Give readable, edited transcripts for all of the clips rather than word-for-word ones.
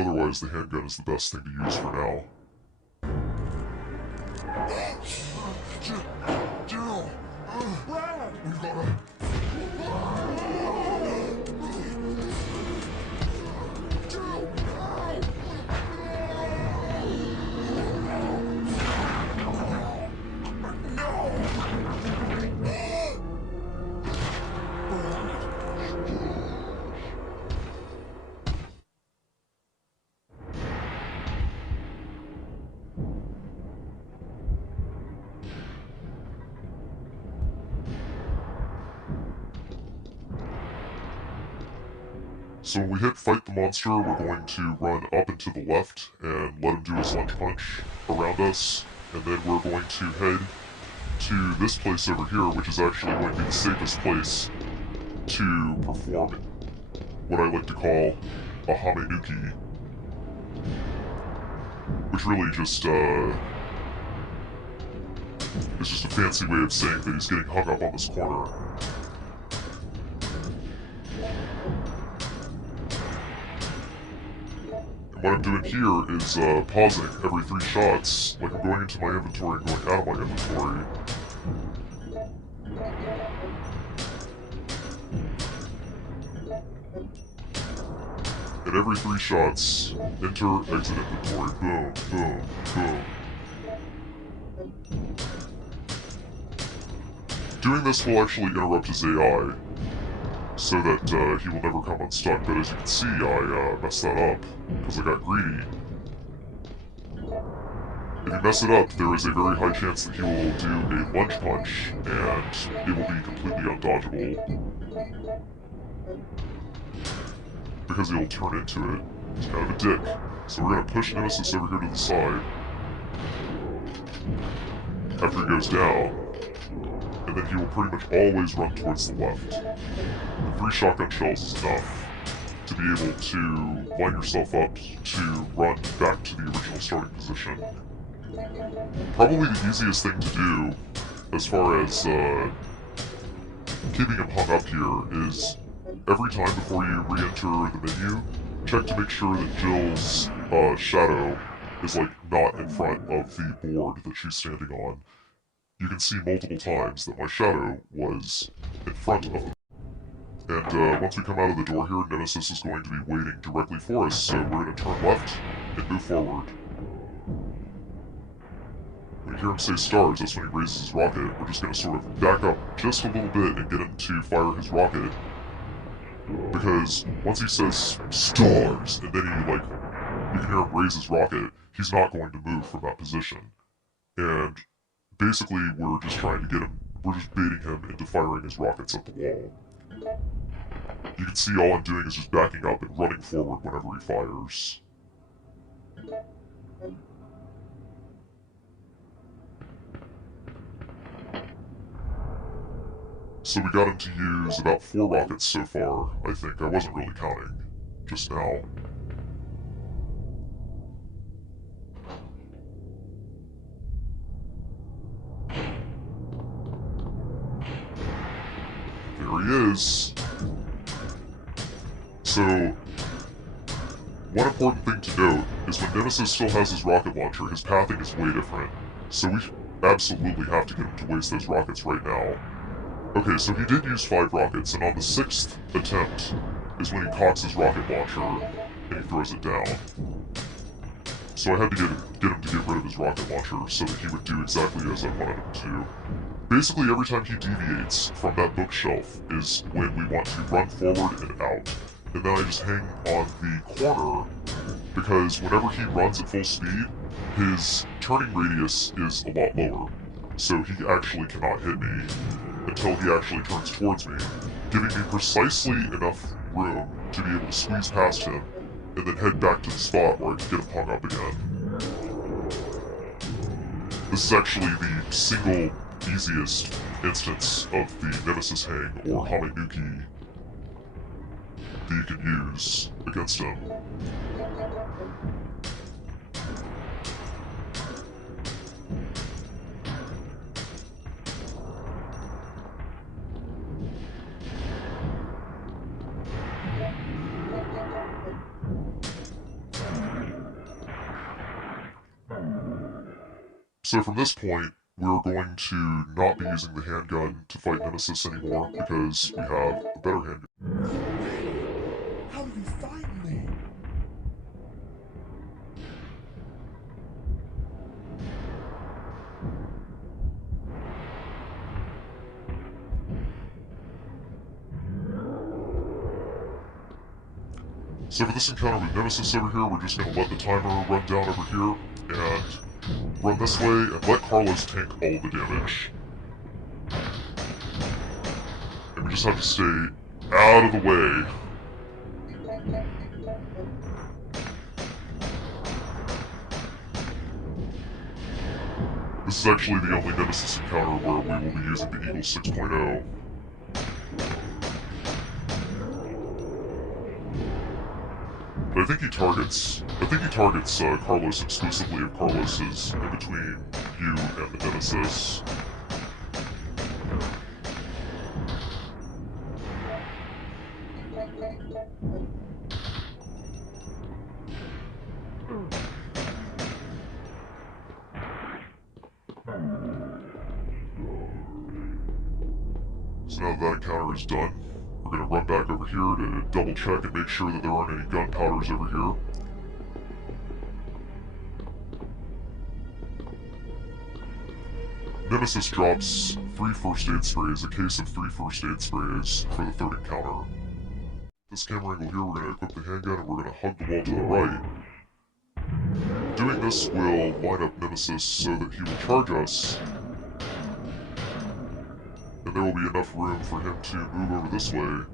otherwise the handgun is the best thing to use for now. Jill! Brad! We gotta... Jill! So when we hit fight the monster, we're going to run up and to the left and let him do his lunge punch around us, and then we're going to head to this place over here, which is actually going to be the safest place to perform what I like to call a hamenuki, which really just, is just a fancy way of saying that he's getting hung up on this corner. And what I'm doing here is pausing every 3 shots, like I'm going into my inventory and going out of my inventory. At every 3 shots, enter, exit inventory, boom, boom, boom. Doing this will actually interrupt his AI, so that he will never come unstuck, but as you can see, I messed that up, because I got greedy. If you mess it up, there is a very high chance that he will do a lunge punch, and it will be completely undodgeable. Because he'll turn into it. He's kind of a dick. So we're gonna push Nemesis over here to the side. After he goes down. And then he will pretty much always run towards the left. And 3 shotgun shells is enough to be able to line yourself up to run back to the original starting position. Probably the easiest thing to do, as far as keeping him hung up here, is every time before you re-enter the menu, check to make sure that Jill's shadow is like not in front of the board that she's standing on. You can see multiple times that my shadow was in front of the... And once we come out of the door here, Nemesis is going to be waiting directly for us, so we're going to turn left and move forward. When you hear him say stars, that's when he raises his rocket. We're just going to sort of back up just a little bit and get him to fire his rocket. Because once he says stars, and then he, like, you can hear him raise his rocket, he's not going to move from that position. And basically, we're just trying to get him, we're just baiting him into firing his rockets at the wall. You can see all I'm doing is just backing up and running forward whenever he fires. So we got him to use about 4 rockets so far, I think. I wasn't really counting just now. There he is. So, one important thing to note is when Nemesis still has his rocket launcher, his pathing is way different. So we absolutely have to get him to waste those rockets right now. Okay, so he did use 5 rockets, and on the 6th attempt is when he cocks his rocket launcher and he throws it down. So I had to get him to get rid of his rocket launcher so that he would do exactly as I wanted him to. Basically, every time he deviates from that bookshelf is when we want to run forward and out. And then I just hang on the corner, because whenever he runs at full speed, his turning radius is a lot lower. So he actually cannot hit me until he actually turns towards me, giving me precisely enough room to be able to squeeze past him and then head back to the spot where I can get him hung up again. This is actually the single easiest instance of the Nemesis hang, or hamenuki, that you can use against him. So from this point, we're going to not be using the handgun to fight Nemesis anymore because we have a better handgun. How did he find me? So for this encounter with Nemesis over here, we're just going to let the timer run down over here and run this way and let Carlos tank all the damage. And we just have to stay out of the way. This is actually the only Nemesis encounter where we will be using the Eagle 6.0. But I think he targets Carlos exclusively if Carlos is in between you and the Nemesis. So now that encounter is done, we're going to run back over here to double check and make sure that there aren't any gunpowders over here. Nemesis drops 3 first aid sprays, a case of 3 first aid sprays for the third encounter. This camera angle here, we're going to equip the handgun and we're going to hug the wall to the right. Doing this will line up Nemesis so that he will charge us, and there will be enough room for him to move over this way.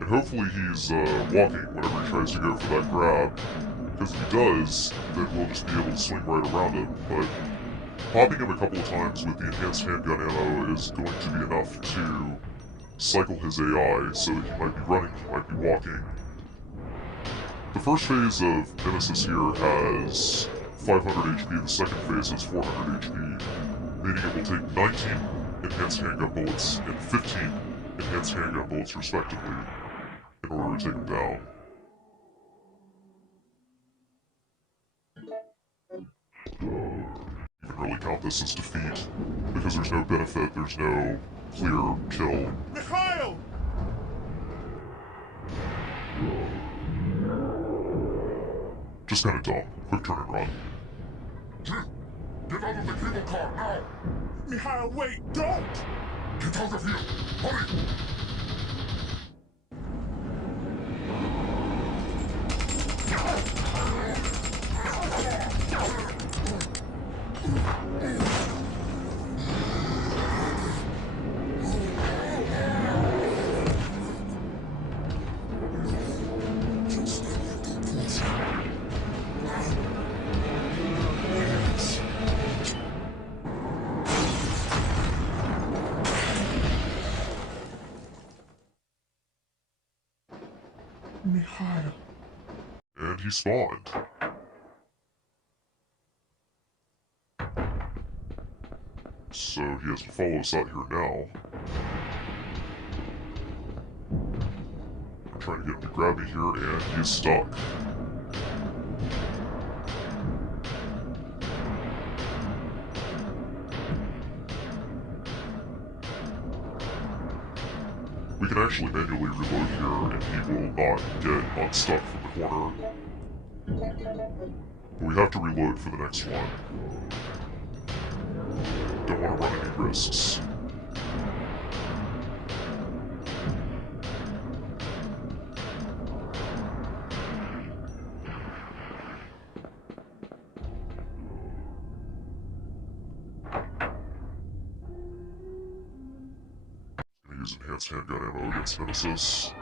And hopefully he's walking whenever he tries to go for that grab, because if he does, then we'll just be able to swing right around him. But popping him a couple of times with the enhanced handgun ammo is going to be enough to cycle his AI, so that he might be running, he might be walking. The first phase of Nemesis here has 500 HP, the second phase has 400 HP, meaning it will take 19 enhanced handgun bullets and 15 enhanced handgun bullets respectively in order to take him down. You can really count this as defeat, because there's no benefit, there's no clear kill. Mikhail! Just kind of dumb. Quick turn and run. Get out of the cable car now! Mikhail, wait! Don't! Get out of here! Hurry! Mikhail. And he spawned. So he has to follow us out here now. I'm trying to get him to grab me here, and he's stuck. We can actually manually reload here, and he will not get unstuck from the corner. But we have to reload for the next one. Don't want to run any risks. Use enhanced handgun ammo against Nemesis.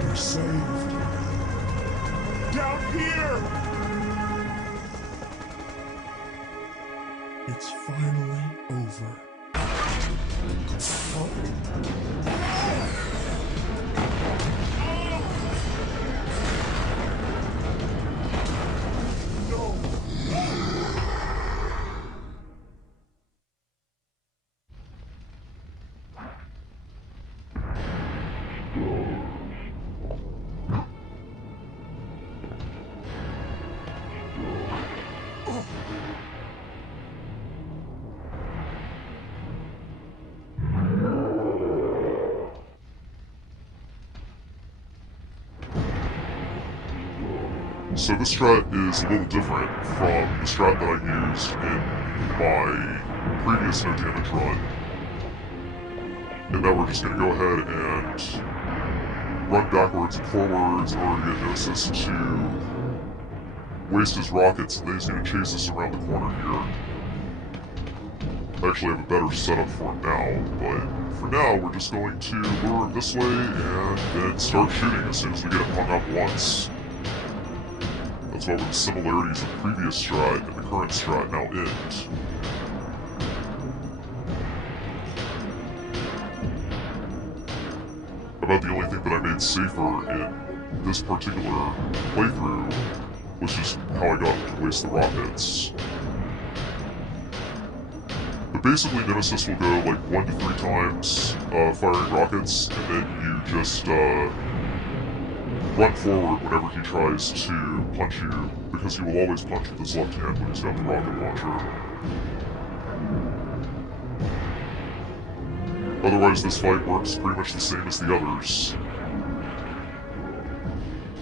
You're saved. Down here! It's finally over. So this strat is a little different from the strat that I used in my previous no damage run. In that we're just going to go ahead and run backwards and forwards in order to get nemesis to waste his rockets, and then he's going to chase us around the corner here. I actually have a better setup for it now, but for now we're just going to lure him this way and then start shooting as soon as we get him hung up once. That's why the similarities of the previous strat and the current strat now end. About the only thing that I made safer in this particular playthrough was just how I got him to waste the rockets. But basically Nemesis will go like 1 to 3 times firing rockets, and then you just run forward whenever he tries to punch you, because he will always punch with his left hand when he's got the rocket launcher. Otherwise this fight works pretty much the same as the others.